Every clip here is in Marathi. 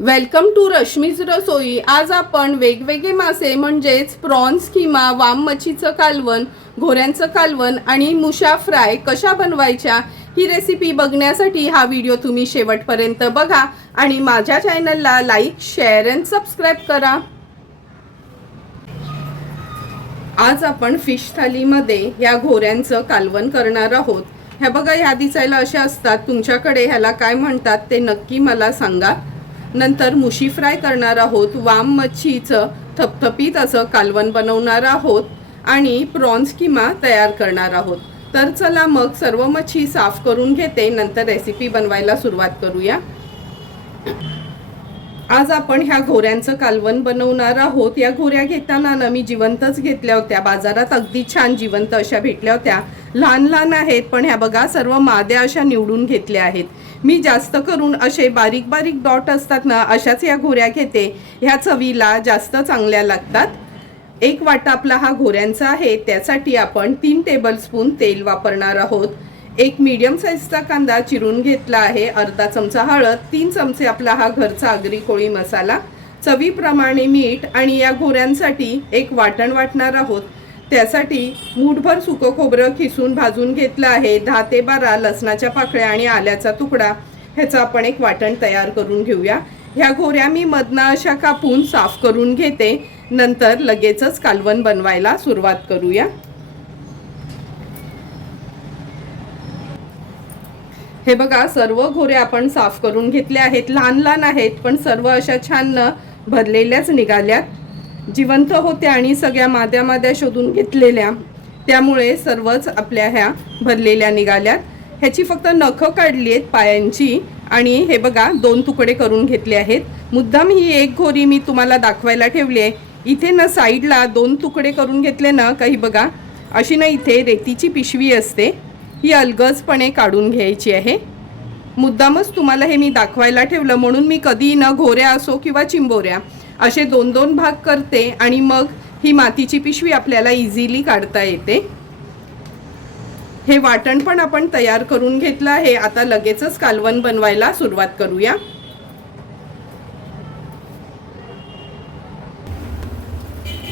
वेलकम टू रश्मीज रसोई। आज आपण वेगवेगळे मासे म्हणजेच प्रॉन्स किमा वाम मच्छीचं कालवण, घोऱ्यांचं कालवण आणि मुशा फ्राय कशा बनवायच्या ही रेसिपी बघण्यासाठी हा व्हिडिओ तुम्ही शेवटपर्यंत बघा आणि माझ्या चॅनलला लाईक, शेअर आणि सबस्क्राइब करा। आज आपण फिश थालीमध्ये या घोऱ्यांचं कालवण करणार आहोत। हे बघा, ह्या दिसायला अशा असतात। तुमच्याकडे ह्याला काय म्हणतात ते नक्की मला सांगा। नंतर मुशी फ्राय करणार आहोत, वाम मच्छीचं थपथपीत असं कालवण बनवणार आहोत आणि प्रॉन्स किमा तयार करणार आहोत। तर चला मग सर्व मच्छी साफ करून घेते, नंतर रेसिपी बनवायला सुरुवात करूया। आज आपण ह्या घोऱ्यांचं कालवण बनवणार आहोत। या घोऱ्या घेताना ना मी जिवंतच घेतल्या होत्या, बाजारात अगदी छान जिवंत अशा भेटल्या होत्या। लहान लहान आहेत, पण ह्या बघा सर्व माद्या अशा निवडून घेतल्या आहेत। मी जास्त करून असे बारीक बारीक डॉट असतात ना, अशाच या घोऱ्या घेते। ह्या चवीला जास्त चांगल्या लागतात। एक वाटा आपला हा घोऱ्यांचा आहे, त्यासाठी आपण 3 टेबलस्पून तेल वापरणार आहोत। एक मीडियम साईजचा कांदा चिरून घेतला आहे, अर्धा चमचा हळद, 3 चमचे आपला हा घरचा आगरी कोळी मसाला, चवीप्रमाणे मीठ आणि या घोऱ्यांसाठी एक वाटण वाटणार आहोत। त्यासाठी मूठभर सुकं खोबरं खिसून भाजून घेतलं आहे, 10 ते 12 लसणाच्या पाकळ्या आणि आल्याचा तुकडा, ह्याचं आपण एक वाटण तयार करून घेऊया। ह्या घोऱ्या मी मधनं अशा कापून साफ करून घेते, नंतर लगेचच कालवण बनवायला सुरुवात करूया। हे बघा, सर्व घोऱ्या आपण साफ करून घेतल्या आहेत। लहान लहान आहेत, पण सर्व अशा छान भरलेल्याच निघाल्यात। जिवंत होत्या आणि सगळ्या माद्या शोधून घेतलेल्या, त्यामुळे सर्वच आपल्या ह्या भरलेल्या निघाल्यात। ह्याची फक्त नखं काढली आहेत पायांची आणि हे बघा 2 तुकडे करून घेतले आहेत। मुद्दाम ही एक घोरी मी तुम्हाला दाखवायला ठेवली आहे। इथे ना साईडला 2 तुकडे करून घेतले ना, काही बघा अशी ना इथे रेतीची पिशवी असते, ही अलगजपणे काढून घ्यायची आहे। मुद्दामच तुम्हाला हे मी दाखवायला ठेवलं, म्हणून मी कधी ना घोऱ्या असो किंवा चिंबोऱ्या असे 2-2 भाग करते आणि मग ही मातीची पिशवी आपल्याला इझिली काढता येते। हे वाटण पण आपण तयार करून घेतलं आहे। आता लगेचच कालवण बनवायला सुरुवात करूया।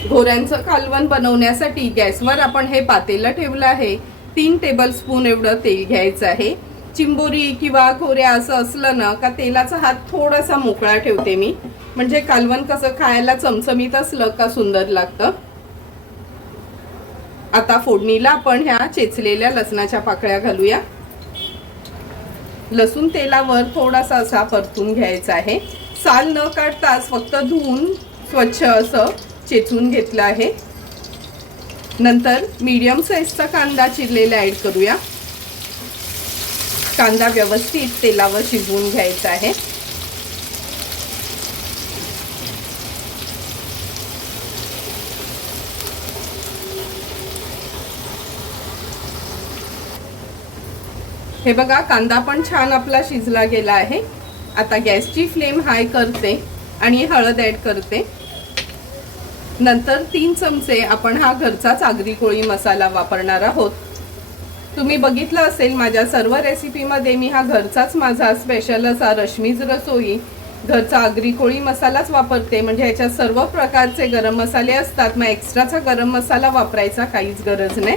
घोऱ्यांचं कालवण बनवण्यासाठी गॅसवर आपण हे पातेलं ठेवलं आहे। 3 टेबलस्पून एवढं तेल घ्यायचं आहे। चिंबोरी किंवा घोऱ्या असं असलं ना का तेलाचा हात थोडासा मोकळा ठेवते मी, म्हणजे कालवण कसं खायला चमचमीत असलं का सुंदर लागतं। आता फोडणीला आपण ह्या चेचलेल्या लसणाच्या पाकळ्या घालूया। लसूण तेलावर थोडासा असा परतून घ्यायचा आहे। साल न काढताच फक्त धुवून स्वच्छ असं चेचून घेतलं आहे। नंतर मीडियम साईजचा कांदा चिरलेला ॲड करूया। कांदा व्यवस्थित तेलावर शिजवून घ्यायचा आहे। हे बघा, कांदा पण छान आपला शिजला गेला आहे। आता गॅसची फ्लेम हाय करते आणि हळद ॲड करते। नंतर 3 चमचे आपण हा घरचाच आगरी कोळी मसाला वापरणार आहोत। तुम्ही बघितलं असेल माझ्या सर्व रेसिपीमध्ये मी हा घरचाच माझा स्पेशल असा रश्मीज रसोई घरचा आगरी कोळी मसालाच वापरते, म्हणजे ह्याच्यात सर्व प्रकारचे गरम मसाले असतात, मग एक्स्ट्राचा गरम मसाला वापरायचा काहीच गरज नाही।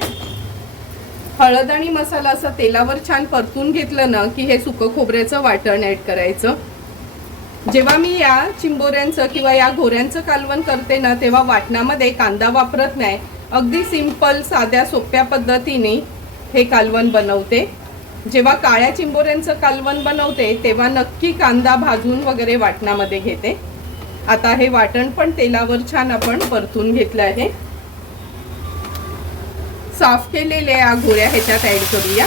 हळद आणि मसाला असं तेलावर छान परतून घेतलं ना की हे सुकं खोबऱ्याचं वाटण ॲड करायचं। जेव्हा मी या चिंबोऱ्यांचं किंवा या घोऱ्यांचं कालवण करते ना, तेव्हा वाटणामध्ये कांदा वापरत नाही, अगदी सिंपल साध्या सोप्या पद्धतीने हे कालवण बनवते। जेव्हा काळ्या चिंबोऱ्यांचं कालवण बनवते तेव्हा नक्की कांदा भाजून वगैरे वाटणामध्ये घेते। आता हे वाटण पण तेलावर छान आपण परतून घेतलं आहे। साफ केलेल्या या घोऱ्या ह्याच्यात ॲड करूया।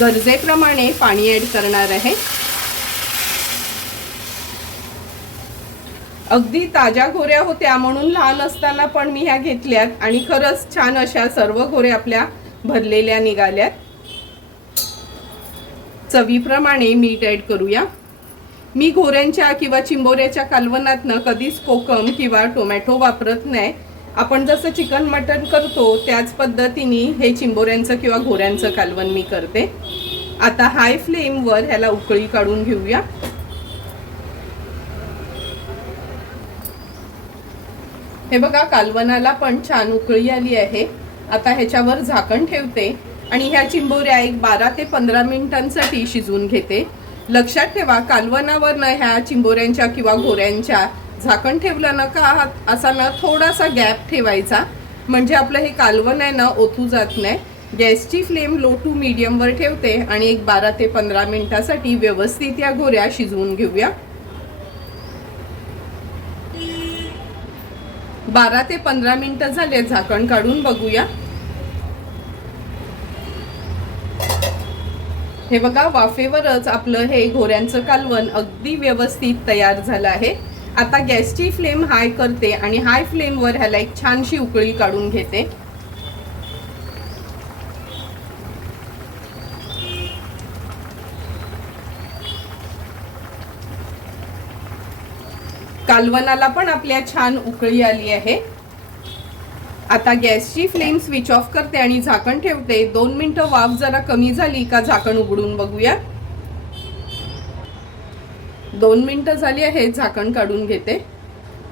गरजेप्रमाणे पाणी ॲड करणार आहे। अगदी ताज्या घोऱ्या होत्या, म्हणून लहान असताना पण मी ह्या घेतल्यात आणि खरंच छान अशा सर्व घोऱ्या आपल्या भरलेल्या निघाल्यात। चवीप्रमाणे मीठ ॲड करूया। मी घोऱ्यांच्या किंवा चिंबोऱ्याच्या कालवणात ना कधीच कोकम किंवा टोमॅटो वापरत नाही। आपण जसं चिकन मटन करतो त्याच पद्धतीने हे चिंबोऱ्यांचं किंवा घोऱ्यांचं कालवण मी करते। आता हाय फ्लेमवर ह्याला उकळी काढून घेऊया। हे बघा कालवनाला पण छान उकळी आली आहे। आता ह्याच्यावर झाकण ठेवते आणि ह्या चिंबोऱ्या एक 12 ते 15 मिनिटांसाठी शिजवून घेते। लक्षात ठेवा कालवनावर न ह्या चिंबोऱ्यांच्या किंवा घोऱ्यांच्या झाकण ठेवलं ना का असा ना थोडासा गॅप ठेवायचा, म्हणजे आपलं हे कालवण आहे ना ओतू जात नाही। गॅसची फ्लेम लो टू मीडियमवर ठेवते आणि एक 12 ते 15 मिनिटासाठी व्यवस्थित या घोऱ्या शिजवून घेऊया। 12 ते 15 मिनिटं झाले, झाकण काढून बघूया। हे बघा वाफेवरच आपलं हे घोऱ्यांचं कालवण अगदी व्यवस्थित तयार झालं आहे। आता गॅसची फ्लेम हाय करते आणि हाय फ्लेमवर ह्याला एक छानशी उकळी काढून घेते। कालवनाला पण आपल्या छान उकळी आली आहे। आता गॅसची फ्लेम स्विच ऑफ करते आणि झाकण ठेवते। 2 मिनिटं वाफ जरा कमी झाली का झाकण उघडून बघूया। 2 मिनिटं झाली आहे, झाकण काढून घेते।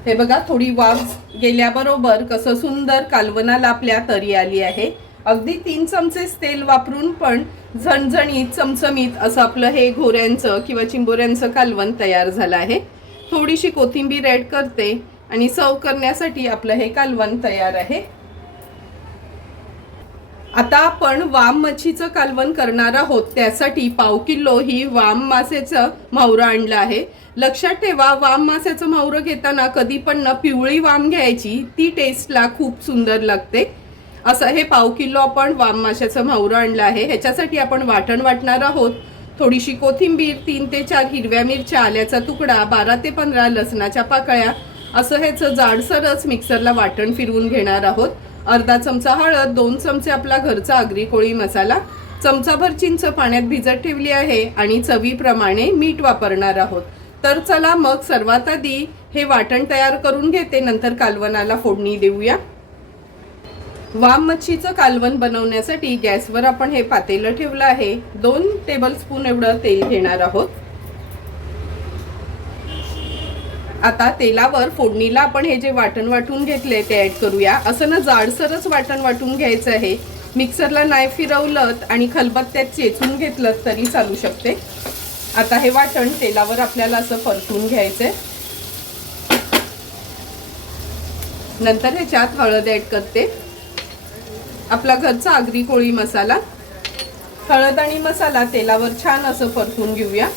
हे बघा थोडी वाफ गेल्याबरोबर कसं सुंदर कालवनाला आपल्या तरी आली आहे। अगदी 3 चमचे तेल वापरून पण झणझणीत चमचमीत असं आपलं हे घोऱ्यांचं किंवा चिंबोऱ्यांचं कालवण तयार झालं आहे। थोडीशी कोथिंबीर ॲड करते आणि सर्व करण्यासाठी आपलं हे कालवण तयार आहे। आता आपण वाम मच्छीचं कालवण करणार आहोत, त्यासाठी 1/2 किलो ही वाम मासेचं मावरं आणलं आहे। लक्षात ठेवा वाम मासेचं मावरं घेताना कधी पण ना पिवळी वाम घ्यायची, ती टेस्टला खूप सुंदर लागते। असं हे 1/2 किलो आपण वाम माशाचं मावरं आणलं आहे। ह्याच्यासाठी आपण वाटण वाटणार आहोत। थोडीशी कोथिंबीर, 3 ते 4 हिरव्या मिरच्या, आल्याचा तुकडा, 12 ते 15 लसणाच्या पाकळ्या, असं ह्याचं जाडसरच मिक्सरला वाटण फिरवून घेणार आहोत। अर्धा चमचा हळद, 2 चमचे आपला घरचा आगरी कोळी मसाला, चमचाभर चिंच पाण्यात भिजत ठेवली आहे आणि चवीप्रमाणे मीठ वापरणार आहोत। तर चला मग सर्वात आधी हे वाटण तयार करून घेते, नंतर कालवनाला फोडणी देऊया। वाम मच्छीचं कालवण बनवण्यासाठी गॅसवर आपण हे पातेलं ठेवलं आहे। 2 टेबलस्पून एवढं तेल घेणार आहोत। आता तेलावर फोडणीला आपण हे जे वाटण वाटून घेतले ते ॲड करूया। असं ना जाडसरच वाटण वाटून घ्यायचं आहे। मिक्सरला नाही फिरवलं आणि खलबत्त्यात चेचून घेतलं तरी चालू शकते। आता हे वाटण तेलावर आपल्याला असं परतून घ्यायचंय। नंतर ह्याच्यात हळद ॲड करते, आपला घरचा आगरी कोळी मसाला। हळद आणि मसाला तेलावर छान असं परतून घेऊया।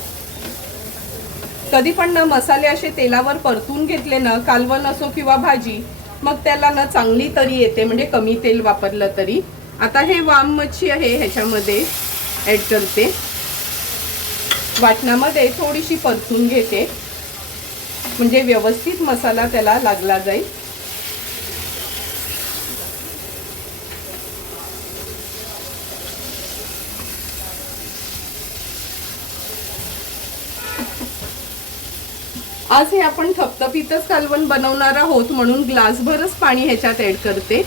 कधी पण ना मसाले असे तेलावर परतून घेतले ना, कालवण असो किंवा भाजी, मग त्याला ना चांगली तरी येते, म्हणजे कमी तेल वापरलं तरी। आता हे वाम मच्छी आहे ह्याच्यामध्ये ॲड करते, वाटणामध्ये थोडीशी परतून घेते, म्हणजे व्यवस्थित मसाला त्याला लागला जाईल। आज हे आपण थपथपीतच कालवण बनवणार आहोत, म्हणून ग्लासभरच पाणी ह्याच्यात ॲड करते।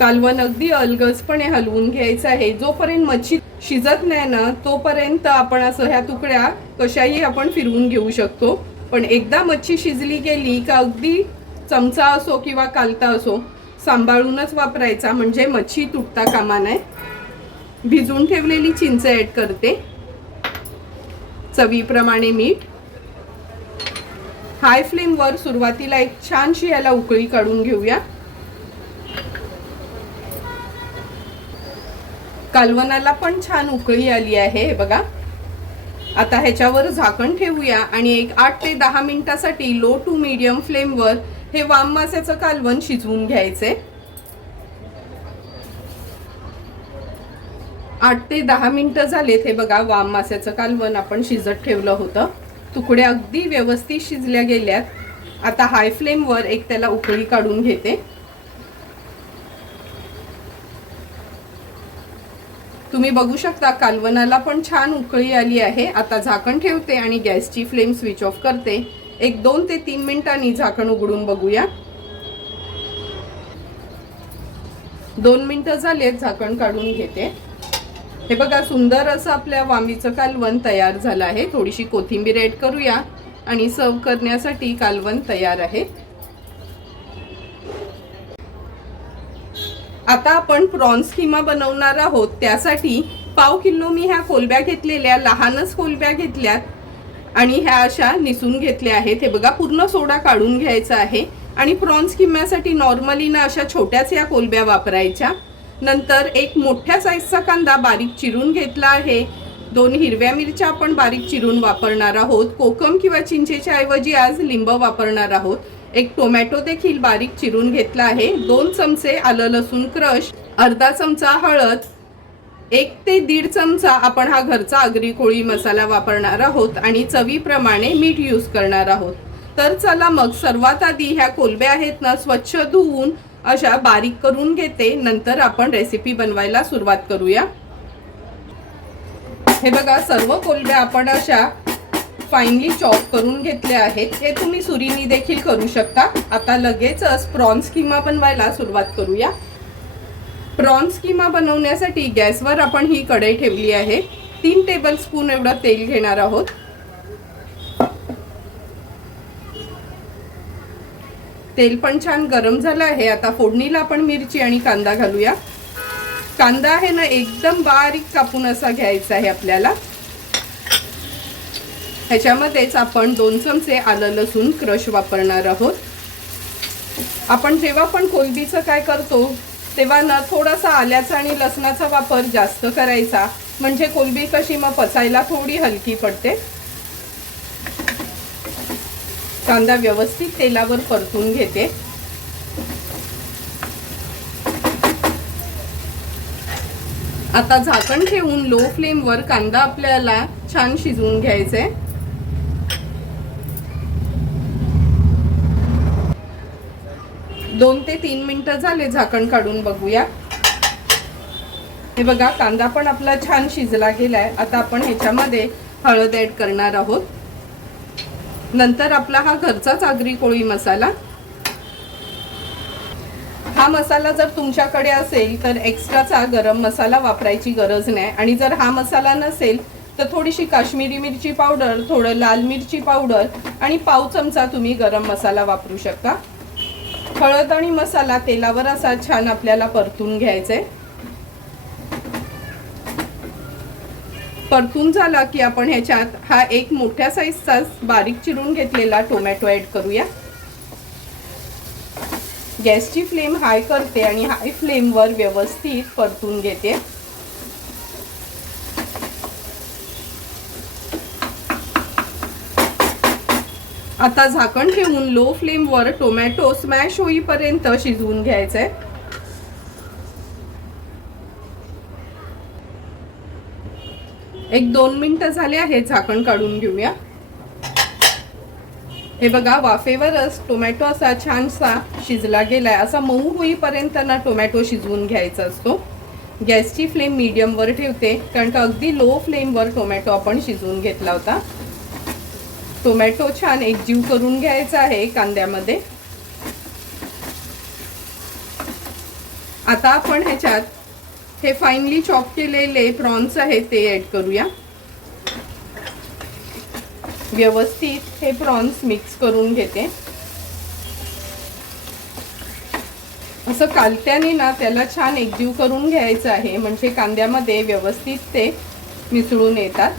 कालवण अगदी अलगदपणे हलवून घ्यायचं आहे। जोपर्यंत मच्छी शिजत नाही ना तोपर्यंत आपण असं ह्या तुकड्या कशाही आपण फिरवून घेऊ शकतो, पण एकदा मच्छी शिजली गेली का अगदी चमचा असो किंवा कालता असो सांभाळूनच वापरायचा, म्हणजे मच्छी तुटता कामा नये। भिजवून ठेवलेली चिंच ॲड करते, चवीप्रमाणे मीठ। हाय फ्लेमवर सुरुवातीला एक छानशी याला उकळी काढून घेऊया। कालवनाला पण छान उकळी आली आहे हे बघा। आता ह्याच्यावर झाकण ठेवूया आणि एक 8 ते 10 मिनिटासाठी लो टू मीडियम फ्लेमवर हे वाम माशाचं कालवण शिजवून घ्यायचे। 8 ते 10 मिनिटं झालेत। हे बघा वाम माशाचं कालवण आपण शिजत ठेवलं होतं, तुकडे अगदी व्यवस्थित शिजल्या गेल्यात। आता हाय फ्लेमवर एक त्याला उकळी काढून घेते। तुम्ही बघू शकता कालवनाला पण छान उकळी आली आहे। आता झाकण ठेवते आणि गॅसची फ्लेम स्विच ऑफ करते। एक 2 ते 3 मिनिटांनी झाकण उघडून बघूया। 2 मिनिटं झालेत, झाकण काढून घेते। हे बघा सुंदर असं आपल्या वांबीचं कालवण तयार झालं आहे। थोडीशी कोथिंबीर ॲड करूया आणि सर्व करण्यासाठी कालवण तयार आहे। आता आपण प्रॉन्स किमा बनवणार आहोत। त्यासाठी पाव किलो मी ह्या कोलब्या घेतलेल्या, लहानच कोलब्या घेतल्यात आणि ह्या अशा निसून घेतल्या आहेत। हे बघा पूर्ण सोडा काढून घ्यायचा आहे आणि प्रॉन्स किम्यासाठी नॉर्मली ना अशा छोट्याच या कोलब्या वापरायच्या। नंतर एक मोठ्या साईजचा कांदा बारीक चिरून घेतला आहे। 2 हिरव्या मिरच्या आपण बारीक चिरून वापरणार आहोत। कोकम किंवा चिंचेच्या ऐवजी आज लिंब वापरणार आहोत। एक टोमॅटो देखील बारीक चिरून घेतला आहे। 2 चमचे आलं लसूण क्रश, अर्धा चमचा हळद, 1 ते 1.5 चमचा आपण हा घरचा आगरी कोळी मसाला वापरणार आहोत आणि चवीप्रमाणे मीठ यूज करणार आहोत। तर चला मग सर्वात आधी ह्या कोलब्या आहेत ना स्वच्छ धुवून अशा बारीक करून घेते। नंतर आपण रेसिपी बनवायला सुरुवात करूया। हे बघा सर्व कोलब्या आपण अशा फाइनली चॉप करून घेतल्या आहेत। हे तुम्ही सुरीनी देखील करू शकता। आता लगेचच प्रॉन्स किमा बनवायला सुरुवात करूया। प्रॉन्स किमा बनवण्यासाठी गॅसवर आपण ही कढई ठेवली आहे। 3 टेबलस्पून एवढं तेल घेणार आहोत। तेल पण छान गरम झालं आहे। आता फोडणीला आपण मिरची आणि कांदा घालूया। कांदा आहे ना एकदम बारीक कापून असा घ्यायचा आहे आपल्याला। ह्याच्यामध्येच आपण 2 चमचे आलं लसूण क्रश वापरणार आहोत। आपण जेव्हा पण कोलबीचं काय करतो तेव्हा ना थोडासा आल्याचा आणि लसणाचा वापर जास्त करायचा, म्हणजे कोलबी कशी मग पचायला थोडी हलकी पडते। कांदा व्यवस्थित तेलावर परतून घेते। आता झाकण ठेवून लो फ्लेमवर कांदा आपल्याला छान शिजवून घ्यायचे। 2 ते 3 मिनिटं झाले, झाकण काढून बघूया। हे बघा कांदा पण आपला छान शिजला गेलाय। आता आपण ह्याच्यामध्ये हळद ॲड करणार आहोत। नंतर आपला हा घरचाच आगरी कोळी मसाला। हा मसाला जर तुमच्याकडे असेल तर एक्स्ट्राचा गरम मसाला वापरायची गरज नाही आणि जर हा मसाला नसेल तर थोडीशी काश्मीरी मिरची पावडर, थोडं लाल मिरची पावडर आणि पाव चमचा तुम्ही गरम मसाला वापरू शकता। हळद आणि मसाला तेलावर असा छान आपल्याला परतून घ्यायचे। परतून झाला की आपण ह्याच्यात हा एक मोठ्या साईजचा बारीक चिरून घेतलेला टोमॅटो ॲड करूया। गॅसची फ्लेम हाय करते आणि हाय फ्लेमवर व्यवस्थित परतून घेते। आता झाकण ठेवून लो फ्लेमवर टोमॅटो स्मॅश होईपर्यंत शिजवून घ्यायचंय। एक 2 मिनिटं झाले आहेत, झाकण काढून घेऊया। हे बघा वाफेवरच टोमॅटो असा छानसा शिजला गेलाय। असा मऊ होईपर्यंत ना टोमॅटो शिजवून घ्यायचा असतो। गॅसची फ्लेम मीडियमवर ठेवते कारण का अगदी लो फ्लेमवर टोमॅटो आपण शिजवून घेतला होता। टोमॅटो छान एकजीव करून घ्यायचा आहे कांद्यामध्ये। आता आपण ह्याच्यात हे फाइनली चॉप केलेले प्रॉन्स आहेत ते ॲड करूया। व्यवस्थित हे प्रॉन्स मिक्स करून घेते। असं कालत्याने ना त्याला छान एकजीव करून घ्यायचं आहे, म्हणजे कांद्यामध्ये व्यवस्थित ते मिसळून येतात।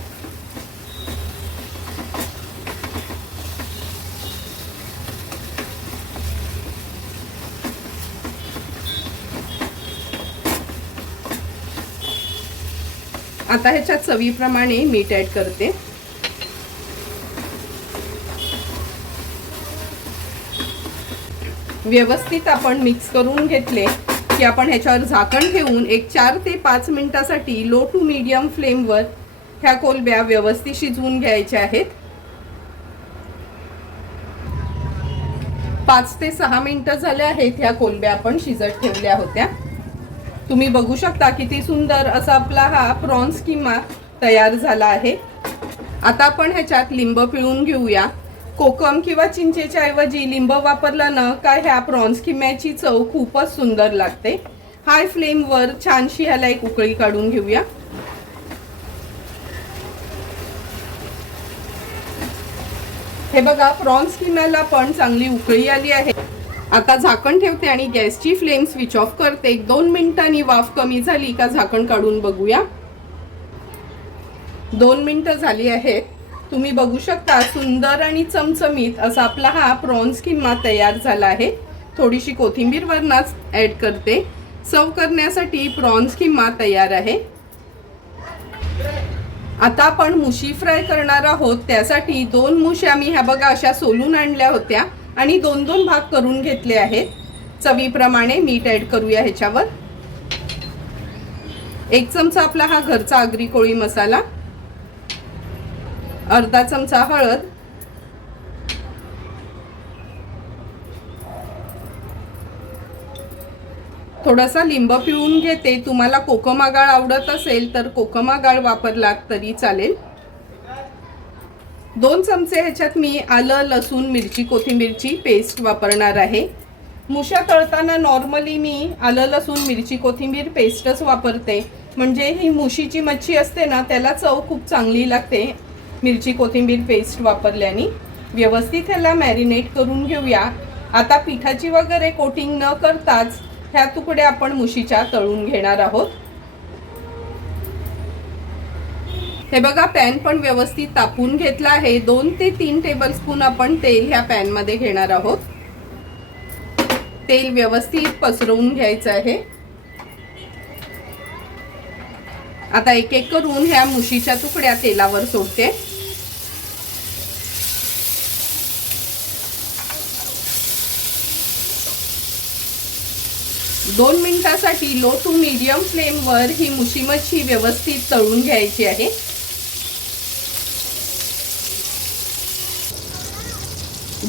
आता ह्याच्यात चवीप्रमाणे मीठ ॲड करते। व्यवस्थित आपण मिक्स करून घेतले की आपण ह्याच्यावर झाकण ठेवून एक 4 ते 5 मिनिटासाठी लो टू मीडियम फ्लेमवर ह्या कोलब्या व्यवस्थित शिजवून घ्यायच्या आहेत। 5 ते 6 मिनिटं झाले आहेत ह्या कोलब्या आपण शिजत ठेवल्या होत्या। तुम्ही बघू शकता किती सुंदर असा आपला हा प्रॉन्स किमा तयार झाला आहे। आता आपण ह्याच्यात लिंब पिळून घेऊया। कोकम किंवा चिंचेच्या ऐवजी लिंब वापरला ना काय ह्या प्रॉन्स किम्याची चव खूपच सुंदर लागते। हाय फ्लेमवर छानशी ह्याला एक उकळी काढून घेऊया। हे बघा प्रॉन्स किमाला पण चांगली उकळी आली आहे। आता झाकण ठेवते आणि गॅसची फ्लेम स्विच ऑफ करते। 2 मिनिटांनी वाफ कमी झाली का झाकण काढून बघूया। 2 मिनिटं झाली आहेत। तुम्ही बघू शकता सुंदर आणि चमचमीत असा आपला हा प्रॉन्स किमा तयार झाला आहे। थोडीशी कोथिंबीर वरनाच ऍड करते। सर्व करण्यासाठी प्रॉन्स किमा तयार आहे। आता आपण मुशी फ्राय करणार आहोत। त्यासाठी 2 मुश्या मी ह्या बघा अशा सोलून आणल्या होत्या आणि 2-2 भाग करून घेतले आहेत। चवीप्रमाणे मीठ ऍड करूया ह्याच्यावर। 1 चमचा आपला हा घरचा आगरी कोळी मसाला, अर्धा चमचा हळद, थोडासा लिंब पिळून घेते। तुम्हाला कोकम आगाळ आवडत असेल तर कोकम आगाळ वापरलात तरी चालेल। 2 चमचे ह्याच्यात मी आलं लसूण मिरची कोथिंबीरची पेस्ट वापरणार आहे। मुश्या तळताना नॉर्मली मी आलं लसूण मिरची कोथिंबीर पेस्टच वापरते, म्हणजे ही मुशीची मच्छी असते ना त्याला चव खूप चांगली लागते मिरची कोथिंबीर पेस्ट वापरल्याने। व्यवस्थित ह्याला मॅरिनेट करून घेऊया। आता पिठाची वगैरे कोटिंग न करताच ह्या तुकड्या आपण मुशीच्या तळून घेणार आहोत। हे बघा पॅन पण व्यवस्थित तापून घेतला आहे। 2 ते 3 टेबलस्पून आपण तेल ह्या पॅन मध्ये घेणार आहोत। तेल व्यवस्थित पसरवून घ्यायचं आहे। आता एक एक करून ह्या मुशीच्या तुकड्या तेलावर सोडते। दोन मिनिटांसाठी लो टू मीडियम फ्लेमवर ही मुशी मच्छी व्यवस्थित तळून घ्यायची आहे।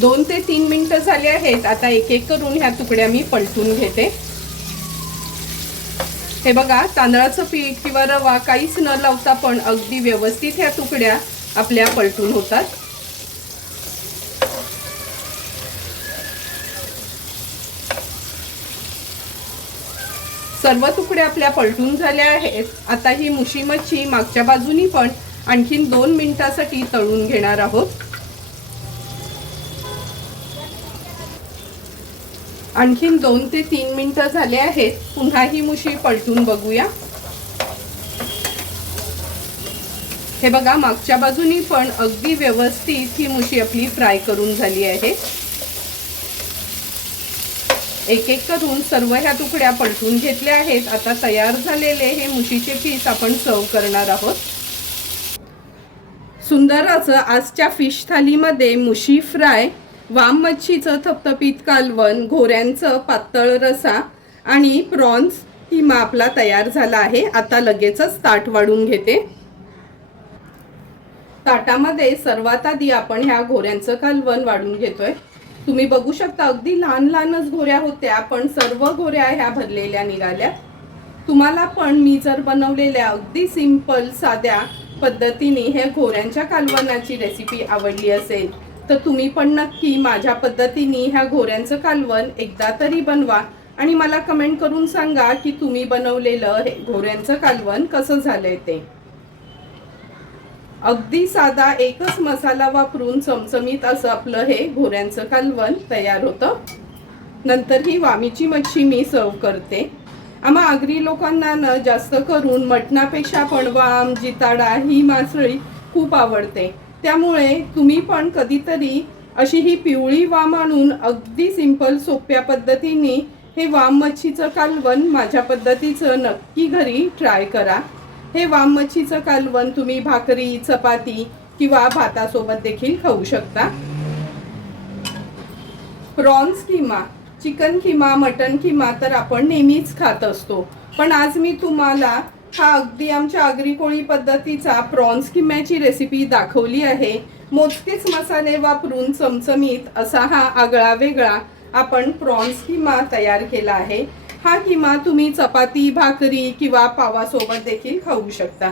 2 ते 3 मिनिटं झाली आहेत। आता एक एक करून ह्या तुकड्या मी पलटून घेते। हे बघा तांदळाचं पीठ किंवा रवा काहीच न लावता पण अगदी व्यवस्थित ह्या तुकड्या आपल्या पलटून होतात। सर्व तुकड्या आपल्या पलटून झाल्या आहेत। आता ही मुशी मच्छी मागच्या बाजूनी पण आणखीन 2 मिनिटांसाठी तळून घेणार आहोत। आणखीन 2 ते 3 मिनिटं झाले आहेत। पुन्हा ही मुशी पलटून बघूया। हे बघा मागच्या बाजूनी पण अगदी व्यवस्थित ही मुशी आपली फ्राय करून झाली आहे। एक एक करून सर्व ह्या तुकड्या पलटून घेतल्या आहेत। आता तयार झालेले हे मुशीचे पीस आपण सर्व करणार आहोत। सुंदर असं आजच्या फिश थालीमध्ये मुशी फ्राय, वाम मच्छीचं थपथपीत कालवण, घोऱ्यांचं पातळ रसा आणि प्रॉन्स किमा आपला तयार झाला आहे। आता लगेचच ताट वाढून घेते। ताटामध्ये सर्वात आधी आपण ह्या घोऱ्यांचं कालवण वाढून घेतोय। तुम्ही बघू शकता अगदी लहान लहानच घोऱ्या होत्या पण सर्व घोऱ्या ह्या भरलेल्या निघाल्या। तुम्हाला पण मी जर बनवलेल्या अगदी सिंपल साध्या पद्धतीने हे घोऱ्यांच्या कालवणाची रेसिपी आवडली असेल तर तुम्ही पण नक्की माझ्या पद्धतीने ह्या घोऱ्यांचं कालवण एकदा तरी बनवा आणि मला कमेंट करून सांगा की तुम्ही बनवलेलं हे घोऱ्यांचं कालवण कसं झालंय ते। अगदी साधा एकच मसाला वापरून चमचमीत असं आपलं हे घोऱ्यांचं कालवण तयार होतं। नंतर ही वामीची मच्छी मी सर्व करते। आम्हा आगरी लोकांना न जास्त करून मटणापेक्षा पण वाम, जिताडा ही मासळी खूप आवडते। त्यामुळे तुम्ही पण कधीतरी अशी ही पिवळी वाम आणून अगदी सिंपल सोप्या पद्धतीने हे वाम मच्छीचं कालवण माझ्या पद्धतीचं नक्की घरी ट्राय करा। हे वाम मच्छीचं कालवण तुम्ही भाकरी, चपाती किंवा भातासोबत देखील खाऊ शकता। Prawns keema, chicken keema, mutton keema तर आपण नेहमीच खात असतो, पण आज मी तुम्हाला हा अगदी आमच्या आगरी कोळी पद्धतीचा प्रॉन्स किम्याची रेसिपी दाखवली आहे। मोजकेच मसाले वापरून चमचमीत असा हा आगळा वेगळा आपण प्रॉन्स किमा तयार केला आहे। हा किमा तुम्ही चपाती, भाकरी किंवा पावासोबत देखील खाऊ शकता।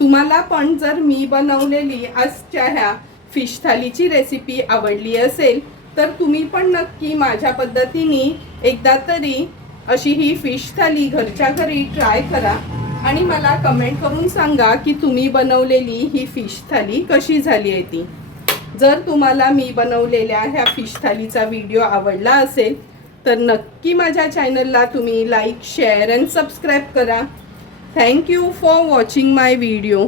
तुम्हाला पण जर मी बनवलेली आजच्या ह्या फिश थालीची रेसिपी आवडली असेल तर तुम्ही पण नक्की माझ्या पद्धतीने एकदा तरी अशी ही फिश थाली घरच्या घरी ट्राय करा आणि मला कमेंट करून सांगा की तुम्ही बनवलेली ही फिश थाली कशी झाली आहे ती. जर तुम्हाला मी बनवलेल्या ह्या फिश थालीचा व्हिडिओ आवडला असेल तर नक्की माझ्या चॅनलला तुम्ही लाईक शेअर अँड सबस्क्राईब करा. Thank you for watching my video.